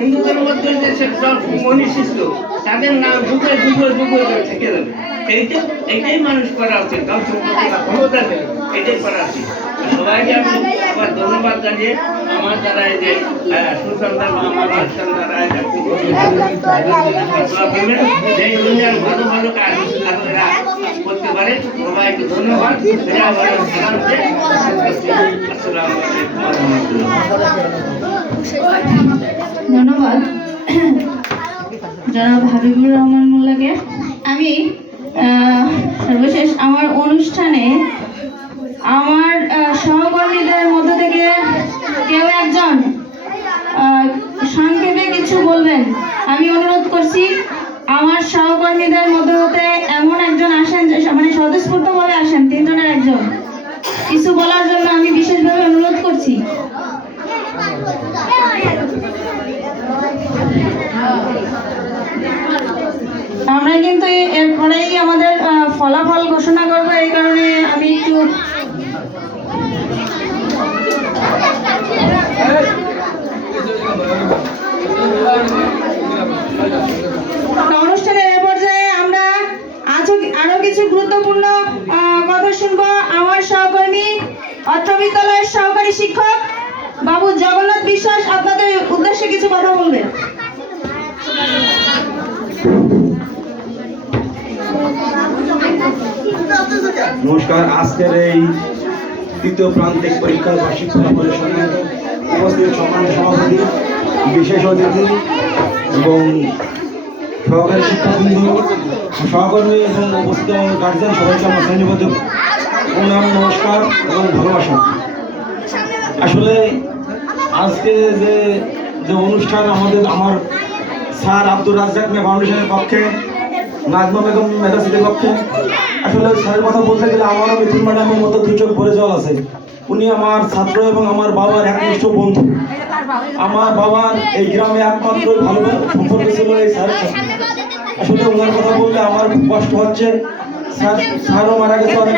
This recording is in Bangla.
হিন্দুদের মধ্যে যে সব মনীষী তাদের নাম যুগে যুগে যুগে করে থেকে যাবে। এইটাই মানুষ করা উচিত, কাউ সম্পত্তি বা ক্ষমতা নেই, এটাই করা উচিত। সবাইকে আমি আবার ধন্যবাদ জানিয়ে আমার দ্বারা এই যে সুসন্তান আমার সন্তানরা যে দুনিয়ার ভালো ভালো কাজ আপনারা করতে পারে, সবাইকে ধন্যবাদ। ধন্যবাদ জনাব হাবিবুর রহমান মোল্লাকে। আমি সর্বশেষ আমার অনুষ্ঠানে আমার সহকর্মীদের মধ্য থেকে কেউ একজন সংক্ষেপে কিছু বলবেন আমি অনুরোধ করছি। আমার সহকর্মীদের মধ্যে হতে এমন একজন আসেন যে মানে স্বতঃস্ফূর্তভাবে আসেন, তিনজনের একজন কিছু বলার জন্য আমি বিশেষভাবে অনুরোধ করছি। আমরা কিন্তু এরপরেই আমাদের ফলাফল ঘোষণা করব, এই কারণে আমি একটু অনুষ্ঠানের এ পর্যায়ে আমরা আরো কিছু গুরুত্বপূর্ণ কথা শুনবো। আমার সহকর্মী অত্র বিদ্যালয়ের সহকারী শিক্ষক বাবু জগন্নাথ বিশ্বাস আপনাদের উদ্দেশ্যে কিছু কথা বলবেন। নমস্কার। আজকের এই তৃতীয় প্রান্তিক পরীক্ষার বার্ষিক ফলাফলের সময় উপস্থিত সম্মানীয় সভাপতি, বিশেষ অতিথি এবং সহকারী শিক্ষাবৃন্দ, সহকর্মী এবং উপস্থিত গার্জিয়ান সবাইকে আমার শ্রেণীবদ্ধ প্রণাম, নমস্কার এবং ভালোবাসা। আসলে আজকে যে অনুষ্ঠান আমার স্যার আব্দুর রাজ্জাক মেয়ে ফাউন্ডেশনের পক্ষে, নাজমা বেগম মেধাসিদের পক্ষে, আসলে স্যারের কথা বলতে গেলে আমারও মিথুন ম্যাডামের মতো দু চোখ ভরে জল আছে। উনি আমার ছাত্র এবং আমার বাবার একনিষ্ঠ বন্ধু। আমার বাবার এই গ্রামে একমাত্র ভালো সম্পর্ক ছিল এই স্যারের সাথে। আসলে ওনার কথা বললে আমার খুব কষ্ট হচ্ছে। স্যারও মারা গেছে অনেক